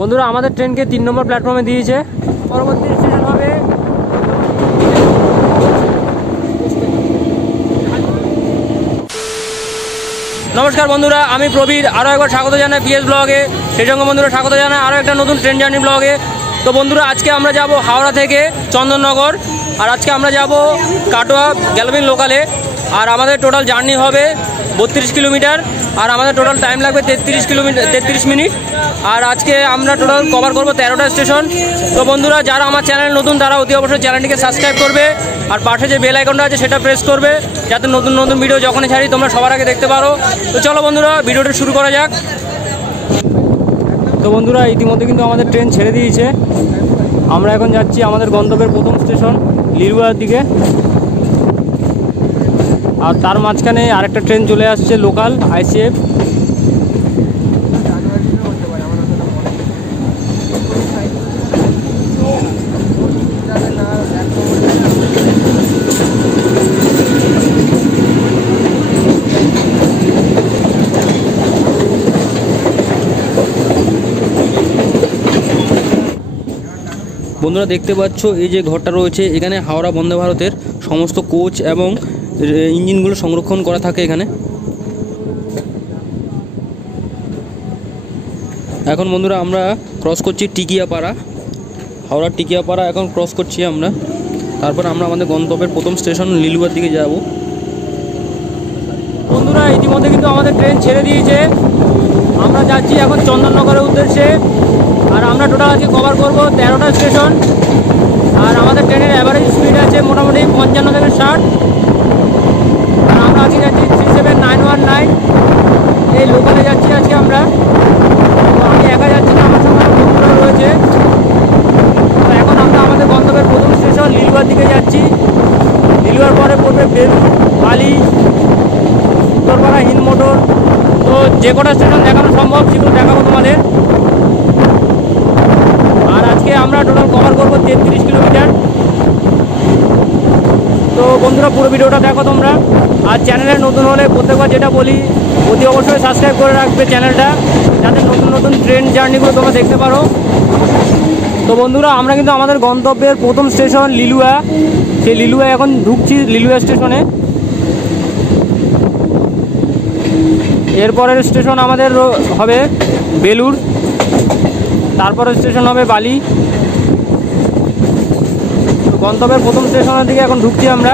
বন্ধুরা আমাদের ট্রেনকে 3 নম্বর প্ল্যাটফর্মে দিয়েছে। পরবর্তী স্টেশন হবে নমস্কার বন্ধুরা, আমি প্রবীর আরও একবার স্বাগত জানাই পিএস ব্লগে। সেই সঙ্গে বন্ধুরা স্বাগত জানাই আরও একটা নতুন ট্রেন জার্নি ব্লগে। তো বন্ধুরা আজকে আমরা যাব হাওড়া থেকে চন্দননগর, আর আজকে আমরা যাব কাটোয়া গ্যালোপিং লোকালে। আর আমাদের টোটাল জার্নি হবে 32 কিলোমিটার, আর আমাদের টোটাল টাইম লাগবে 33 মিনিট। আর আজকে আমরা টোটাল কভার করবো 13টা স্টেশন। তো বন্ধুরা যারা আমার চ্যানেল নতুন তারা অতি অবশ্যই চ্যানেলটিকে সাবস্ক্রাইব করবে, আর পাশে যে বেল আইকনটা আছে সেটা প্রেস করবে, যাতে নতুন নতুন ভিডিও যখনই ছাড়ি তোমরা সবার আগে দেখতে পারো। তো চলো বন্ধুরা ভিডিওটা শুরু করা যাক। তো বন্ধুরা ইতিমধ্যে কিন্তু আমাদের ট্রেন ছেড়ে দিয়েছে। আমরা এখন যাচ্ছি আমাদের গন্তব্যের প্রথম স্টেশন লিলুয়ার দিকে, আর তার মাঝখানে আরেকটা ট্রেন চলে আসছে লোকাল আইসিএফ। বন্ধুরা দেখতে পাচ্ছ এই যে ঘরটা রয়েছে, এখানে হাওড়া বন্দে ভারতের সমস্ত কোচ এবং ইঞ্জিনগুলো সংরক্ষণ করা থাকে এখানে। এখন বন্ধুরা আমরা ক্রস করছি টিকিয়াপাড়া, হাওড়ার টিকিয়াপাড়া এখন ক্রস করছি আমরা। তারপর আমরা আমাদের গন্তব্যের প্রথম স্টেশন লিলুয়ার দিকে যাব। বন্ধুরা ইতিমধ্যে কিন্তু আমাদের ট্রেন ছেড়ে দিয়েছে। আমরা যাচ্ছি এখন চন্দননগরের উদ্দেশ্যে, আর আমরা টোটাল আজকে কভার করবো 13টা স্টেশন। আর আমাদের ট্রেনের অ্যাভারেজ স্পিড আছে মোটামুটি 55 থেকে 60। আর আমরা আজকে যাচ্ছি 37919, এই লোকালে যাচ্ছি আজকে আমরা। তো আমি একা যাচ্ছি না, আমার সঙ্গে বন্ধুরা রয়েছে। তো এখন আমরা আমাদের গন্তব্যের প্রথম স্টেশন লিলুয়ার দিকে যাচ্ছি। লিলুয়ার পরে পড়বে বেলুর, বালি, উত্তরপাড়া, হিন্দ মোটর। তো যে কটা স্টেশন দেখানো সম্ভব সেগুলো দেখাবো তোমাদের। আর আজকে আমরা টোটাল কভার করবো 33 কিলোমিটার। তো বন্ধুরা পুরো ভিডিওটা দেখো তোমরা। আর চ্যানেলে নতুন হলে প্রত্যেকবার যেটা বলি অতি অবশ্যই সাবস্ক্রাইব করে রাখবে চ্যানেলটা, যাতে নতুন নতুন ট্রেন জার্নিগুলো তোমরা দেখতে পারো। তো বন্ধুরা আমরা কিন্তু আমাদের গন্তব্যের প্রথম স্টেশন লিলুয়া, সেই লিলুয়া এখন ঢুকছি লিলুয়া স্টেশনে। এরপরের স্টেশন আমাদের হবে বেলুর, তারপরের স্টেশন হবে বালি। গন্তব্যের প্রথম স্টেশনের দিকে এখন ঢুকছি আমরা।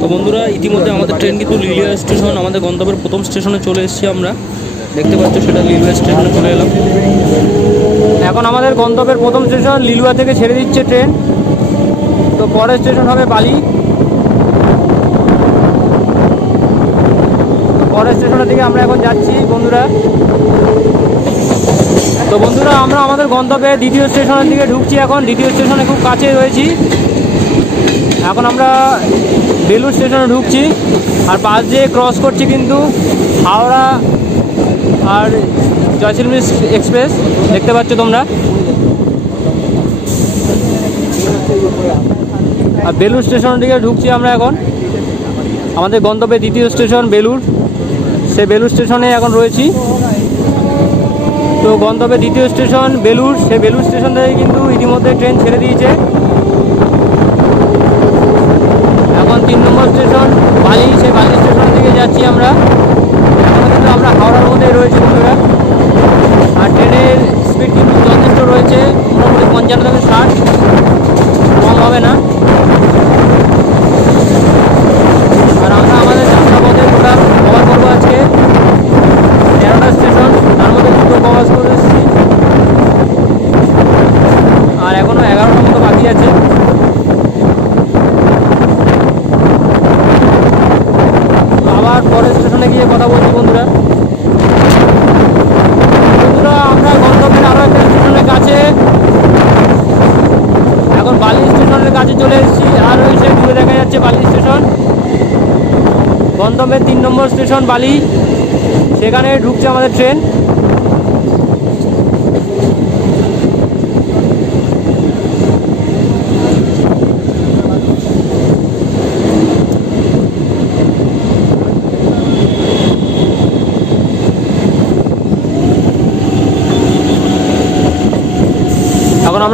তো বন্ধুরা ইতিমধ্যে আমাদের ট্রেন কিন্তু লিলুয়া স্টেশন, আমাদের গন্তব্যের প্রথম স্টেশনে চলে এসেছি আমরা। দেখতে পাচ্ছ সেটা লিলুয়া স্টেশনে চলে এলাম। এখন আমাদের গন্তব্যের প্রথম স্টেশন লিলুয়া থেকে ছেড়ে দিচ্ছে ট্রেন। তো পরের স্টেশন হবে বালি। পরের স্টেশনের দিকে আমরা এখন যাচ্ছি বন্ধুরা। তো বন্ধুরা আমরা আমাদের গন্তব্যে দ্বিতীয় স্টেশনের দিকে ঢুকছি এখন। দ্বিতীয় স্টেশনে খুব কাছে রয়েছি। এখন আমরা বেলুর স্টেশনে ঢুকছি, আর পাশ দিয়ে ক্রস করছি কিন্তু হাওড়া আর জয়সলমীর এক্সপ্রেস, দেখতে পাচ্ছ তোমরা। আর বেলুর স্টেশনের দিকে ঢুকছি আমরা এখন। আমাদের গন্তব্যে দ্বিতীয় স্টেশন বেলুর, সেই বেলুর স্টেশনে এখন রয়েছি। তো গন্তব্যে দ্বিতীয় স্টেশন বেলুর, সেই বেলুর স্টেশন থেকে কিন্তু ইতিমধ্যে ট্রেন ছেড়ে দিয়েছে। এখন 3 নম্বর স্টেশন বালি, সেই বালি স্টেশন থেকে যাচ্ছি আমরা। এখন কিন্তু আমরা হাওড়ার মধ্যে রয়েছি বন্ধুরা। আর ট্রেনের স্পিড কিন্তু যথেষ্ট রয়েছে, মোটামুটি 55 থেকে 60, কম হবে না। আর আমরা আমাদের যাত্রাপথে টোটাল কভার করবো আজকে 13টা স্টেশন, তার মধ্যে 2টো কভার করে এসেছি। আর এখনও 11টার মতো বাকি আছে। আবার পরের স্টেশনে গিয়ে কথা বলছি বন্ধুরা। বন্ধুরা আমরা গন্তব্যের আরও একটা স্টেশনের কাছে, এখন বালি স্টেশনের কাছে চলে এসেছি। আর ওই সে দূরে দেখা যাচ্ছে বালি স্টেশন। গন্তব্যের 3 নম্বর স্টেশন বালি, সেখানে ঢুকছে আমাদের ট্রেন।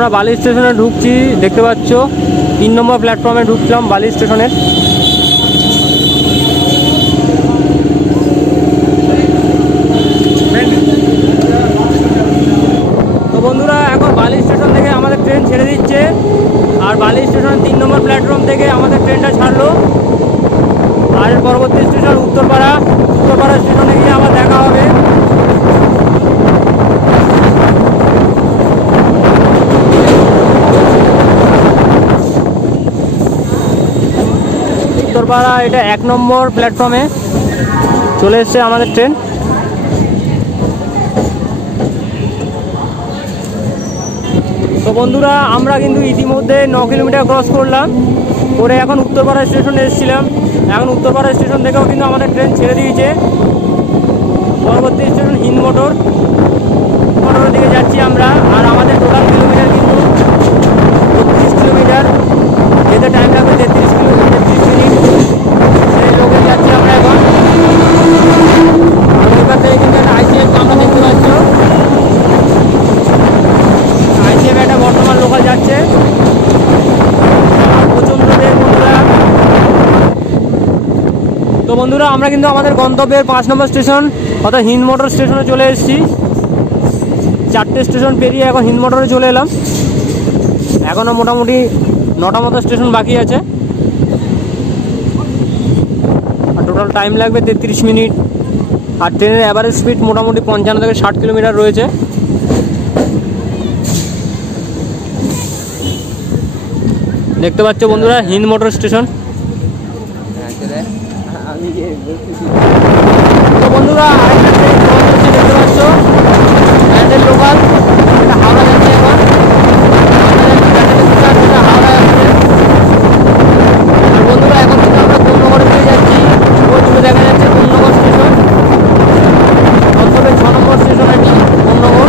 আমরা বালি স্টেশনে ঢুকছি, দেখতে পাচ্ছ 3 নম্বর প্ল্যাটফর্মে ঢুকলাম বালি স্টেশনের। তো বন্ধুরা এখন বালি স্টেশন থেকে আমাদের ট্রেন ছেড়ে দিচ্ছে, আর বালি স্টেশনের 3 নম্বর প্ল্যাটফর্ম থেকে আমাদের ট্রেনটা ছাড়লো। আর পরবর্তী স্টেশন উত্তরপাড়া স্টেশনে গিয়ে আবার দেখা হবে। উত্তরপাড়া এটা 1 নম্বর প্ল্যাটফর্মে চলে এসছে আমাদের ট্রেন। তো বন্ধুরা আমরা কিন্তু ইতিমধ্যে 9 কিলোমিটার ক্রস করলাম, করে এখন উত্তরপাড়া স্টেশনে এসেছিলাম। এখন উত্তরপাড়া স্টেশন থেকেও কিন্তু আমাদের ট্রেন ছেড়ে দিয়েছে। পরবর্তী স্টেশন হিন্দ মোটরের দিকে যাচ্ছি আমরা। আর আমাদের টোটাল কিলোমিটার কিন্তু 32 কিলোমিটার, যেতে টাইম লাগবে 33 মিনিট। সেই লোকে যাচ্ছি আমরা এখন। আর ওইখান থেকে কিন্তু একটা আইসিএফ আমরা দেখতে পাচ্ছ, আইসিএফ একটা বর্তমান লোকাল যাচ্ছে। প্রচণ্ড বেগ বন্ধুরা। তো বন্ধুরা আমরা কিন্তু আমাদের গন্তব্যের 5 নম্বর স্টেশন অর্থাৎ হিন্দ মোটর স্টেশনে চলে এসেছি। 4টে স্টেশন পেরিয়ে এখন হিন্দ মোটরে চলে এলাম। এখনও মোটামুটি 9টা মতো স্টেশন বাকি আছে, আর টোটাল টাইম লাগবে 33 মিনিট। আর ট্রেনের অ্যাভারেজ স্পিড মোটামুটি 55 থেকে 60 কিলোমিটার রয়েছে। দেখতে পাচ্ছ বন্ধুরা হিন্দ মোটর স্টেশন। তো বন্ধুরা আরেকটা ট্রেন দেখতে পাচ্ছ, ব্যান্ডেল লোকাল, এটা হাওড়া যাচ্ছে এখন। হাওড়া যাচ্ছে। আর বন্ধুরা এখন কিন্তু আমরা কোন্নগরের দিকে যাচ্ছি। ওই দূরে দেখা যাচ্ছে কোন্নগর স্টেশন, গন্তব্যের 6 নম্বর স্টেশন এটি কোন্নগর।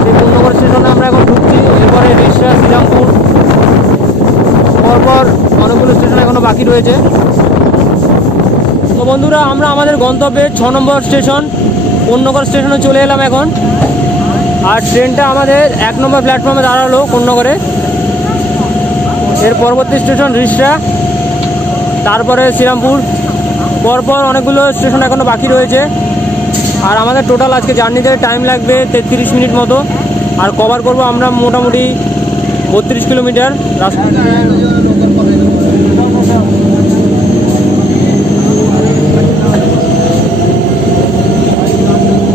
সেই কোন্নগর স্টেশনে আমরা এখন ঢুকছি। এরপরে রিসরা, শ্রীরামপুর, পরপর অনেকগুলো স্টেশন এখনো বাকি রয়েছে। তো বন্ধুরা আমরা আমাদের গন্তব্যের 6 নম্বর স্টেশন কোন্নগর স্টেশনে চলে এলাম এখন। আর ট্রেনটা আমাদের 1 নম্বর প্ল্যাটফর্মে দাঁড়ালো কোন্নগরে। এর পরবর্তী স্টেশন রিসরা, তারপরে শ্রীরামপুর, পরপর অনেকগুলো স্টেশন এখনো বাকি রয়েছে। আর আমাদের টোটাল আজকে জার্নিতে টাইম লাগবে 33 মিনিট মতো। আর কভার করব আমরা মোটামুটি 32 কিলোমিটার রাস্তা।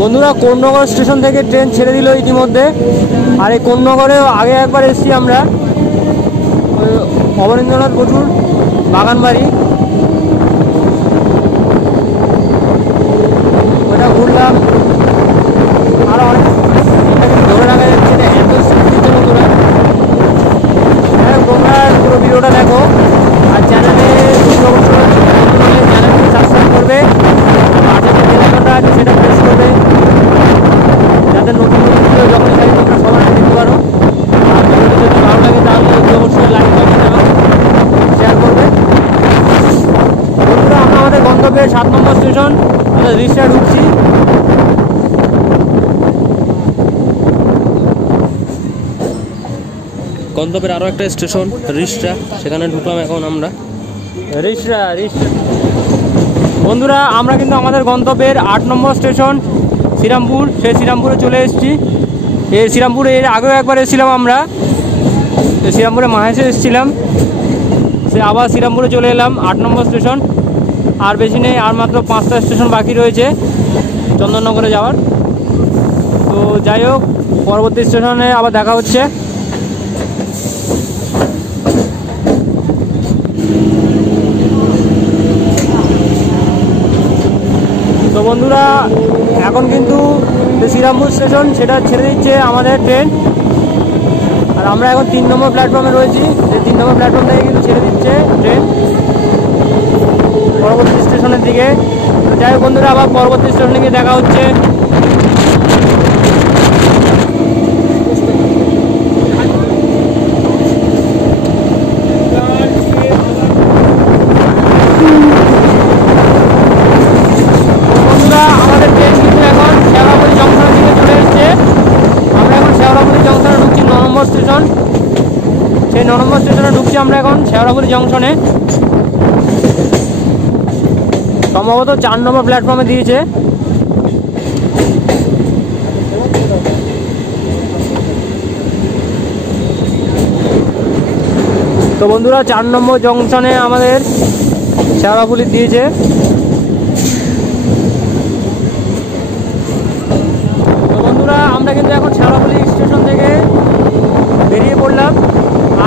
বন্ধুরা কোন্নগর স্টেশন থেকে ট্রেন ছেড়ে দিল ইতিমধ্যে। আর এই কোন্নগরেও আগে একবার এসেছি আমরা, অবনীন্দ্রনাথ বসুর বাগানবাড়ি, ওটা ঘুরলাম। আরও অনেক ধরে রাখা যাচ্ছে না, এত দিচ্ছে বন্ধুরা। তোমরা পুরো ভিডিওটা দেখো, আর চ্যানেলে চ্যানেলটি সাবস্ক্রাইব করবে, আর যেটা বেলাইকনটা আছে সেটা প্রেস করবে, যাতে নতুন নতুন ভিডিও যখন চাই তোমরা সবাই দেখতে পারো। আর ভিডিওটি যদি ভালো লাগে তাহলে অবশ্যই লাইক কমেন্ট এবং শেয়ার করবে। বন্ধুরা আমরা আমাদের গন্তব্যের 7 নম্বর স্টেশন অর্থাৎ রিসরা ঢুকছি। গন্তব্যের আরও একটা স্টেশন রিসরা, সেখানে ঢুকলাম এখন আমরা। রিসরা বন্ধুরা আমরা কিন্তু আমাদের গন্তব্যের 8 নম্বর স্টেশন শ্রীরামপুর, সেই শ্রীরামপুরে চলে এসেছি। এই শ্রীরামপুরে এর আগেও একবার এসেছিলাম আমরা, শ্রীরামপুরে মাহেশে এসেছিলাম, সে আবার শ্রীরামপুরে চলে এলাম 8 নম্বর স্টেশন। আর বেশি নেই, আর মাত্র 5টা স্টেশন বাকি রয়েছে চন্দননগরে যাওয়ার। তো যাই হোক, পরবর্তী স্টেশনে আবার দেখা হচ্ছে। তো বন্ধুরা এখন কিন্তু শ্রীরামপুর স্টেশন সেটা ছেড়ে দিচ্ছে আমাদের ট্রেন। আর আমরা এখন 3 নম্বর প্ল্যাটফর্মে রয়েছি, যে 3 নম্বর প্ল্যাটফর্ম থেকে কিন্তু ছেড়ে দিচ্ছে ট্রেন পরবর্তী স্টেশনের দিকে। তো যাই হোক বন্ধুরা, আবার পরবর্তী স্টেশনে গিয়ে দেখা হচ্ছে। আমাদের ট্রেন কিন্তু এখন শেওড়াফুলি জংশনের দিকে চলে এসেছে। আমরা এখন শেওড়াফুলি শেওড়াফুলি জংশনে, সম্ভবত 4 নম্বর প্ল্যাটফর্মে দিয়েছে। তো বন্ধুরা 4 নম্বর জংশনে আমাদের শেওড়াফুলি দিয়েছে। তো বন্ধুরা আমরা কিন্তু এখন শেওড়াফুলি স্টেশন থেকে বেরিয়ে পড়লাম,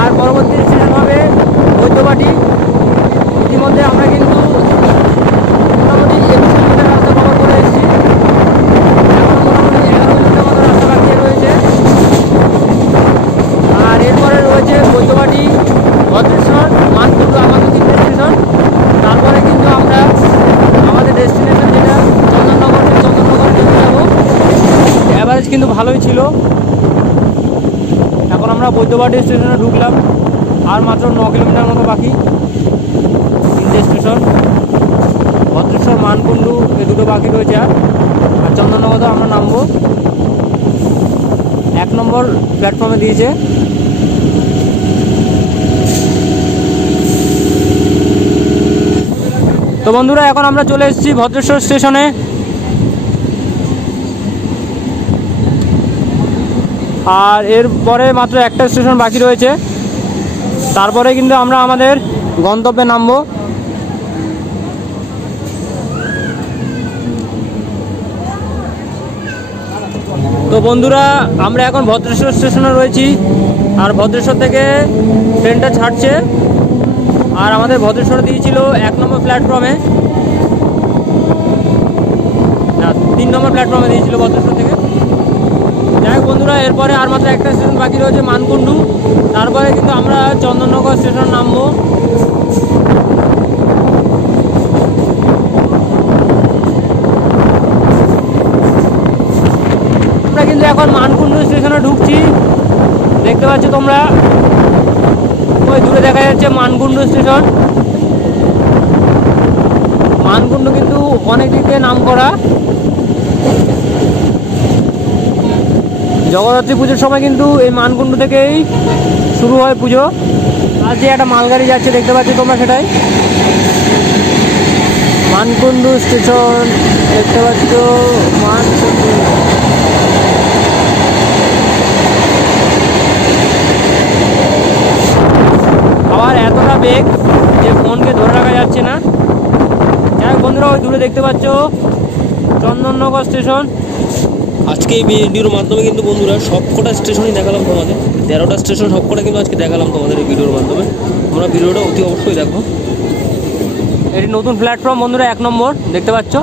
আর পরবর্তী স্টেশন হবে বৈদ্যবাটি। ইতিমধ্যে আমরা কিন্তু মোটামুটি 21 কিলোমিটার রাস্তা কভার করে এসেছি। এখন মোটামুটি 11 কিলোমিটার মতো রাস্তা বাকি রয়েছে। আর এরপরে রয়েছে বৈদ্যবাটি, ভদ্রেশ্বর, মানকুণ্ডু, আমাদের 3টে স্টেশন। তারপরে কিন্তু আমরা আমাদের ডেস্টিনেশন যেটা চন্দননগর চলে যাবো। অ্যাভারেজ কিন্তু ভালোই ছিল। এখন আমরা বৈদ্যবাটি স্টেশনে ঢুকলাম, আর মাত্র 9 কিলোমিটার মতো বাকি। 3টে স্টেশন, ভদ্রেশ্বর, মানকুণ্ডু, এই দুটো বাকি রয়েছে। আর চন্দননগরে আমরা নামবো। 1 নম্বর প্ল্যাটফর্মে দিয়েছে। তো বন্ধুরা এখন আমরা চলে এসেছি ভদ্রেশ্বর স্টেশনে। আর এরপরে মাত্র একটা স্টেশন বাকি রয়েছে, তারপরে কিন্তু আমরা আমাদের গন্তব্যে নামবো। তো বন্ধুরা আমরা এখন ভদ্রেশ্বর স্টেশনে রয়েছি, আর ভদ্রেশ্বর থেকে ট্রেনটা ছাড়ছে। আর আমাদের ভদ্রেশ্বরে দিয়েছিল 1 নম্বর প্ল্যাটফর্মে, না 3 নম্বর প্ল্যাটফর্মে দিয়েছিল ভদ্রেশ্বর থেকে। যাই হোক বন্ধুরা, এরপরে আর মাত্র একটা স্টেশন বাকি রয়েছে, মানকুণ্ডু। তারপরে কিন্তু আমরা চন্দননগর স্টেশন নামবো। আমরা কিন্তু এখন মানকুণ্ডু স্টেশনে ঢুকছি। দেখতে পাচ্ছ তোমরা, ওই দূরে দেখা যাচ্ছে মানকুণ্ডু স্টেশন। মানকুণ্ডু কিন্তু অনেক দিক থেকে নাম করা। জগদ্ধাত্রী পুজোর সময় কিন্তু এই মানকুণ্ডু থেকেই শুরু হয় পুজো। আর যে একটা মালগাড়ি যাচ্ছে দেখতে পাচ্ছ তোমরা, সেটাই মানকুণ্ডু স্টেশন। দেখতে পাচ্ছ মানকুণ্ডু। আবার এতটা বেগ যে ফোনকে ধরে রাখা যাচ্ছে না। যাই হোক বন্ধুরা, ওই দূরে দেখতে পাচ্ছ চন্দননগর স্টেশন। আজকে এই ভিডিওর মাধ্যমে কিন্তু বন্ধুরা সবকটা স্টেশনই দেখালাম তোমাদের। 13টা স্টেশন সবকটা কিন্তু আজকে দেখালাম তোমাদের এই ভিডিওর মাধ্যমে। তোমরা ভিডিওটা অতি অবশ্যই দেখো। এটি নতুন প্ল্যাটফর্ম বন্ধুরা, 1 নম্বর দেখতে পাচ্ছ।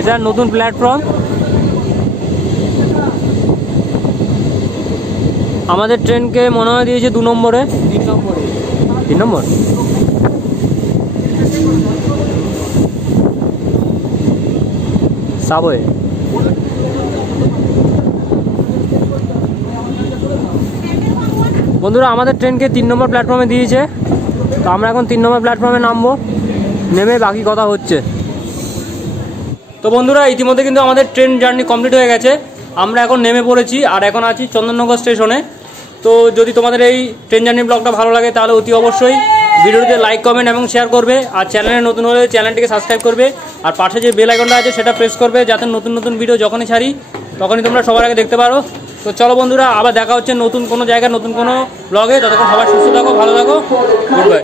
এটা নতুন প্ল্যাটফর্ম। আমাদের ট্রেনকে মনে হয় দিয়েছে 2 নম্বরে। 3 নম্বর। সাবওয়ে। বন্ধুরা আমাদের ট্রেনকে 3 নম্বর প্ল্যাটফর্মে দিয়েছে। তো আমরা এখন 3 নম্বর প্ল্যাটফর্মে নামবো, নেমে বাকি কথা হচ্ছে। তো বন্ধুরা ইতিমধ্যে কিন্তু আমাদের ট্রেন জার্নি কমপ্লিট হয়ে গেছে। আমরা এখন নেমে পড়েছি, আর এখন আছি চন্দননগর স্টেশনে। তো যদি তোমাদের এই ট্রেন জার্নি ব্লগটা ভালো লাগে তাহলে অতি অবশ্যই ভিডিওতে লাইক, কমেন্ট এবং শেয়ার করবে। আর চ্যানেলে নতুন হলে চ্যানেলটিকে সাবস্ক্রাইব করবে, আর পাশে যে বেল আইকনটা আছে সেটা প্রেস করবে, যাতে নতুন নতুন ভিডিও যখনই ছাড়ি তখনই তোমরা সবার আগে দেখতে পারো। তো চলো বন্ধুরা, আবার দেখা হচ্ছে নতুন কোনো জায়গায় নতুন কোনো ব্লগে। ততক্ষণ সবাই সুস্থ থাকো, ভালো থাকো, গুড বাই।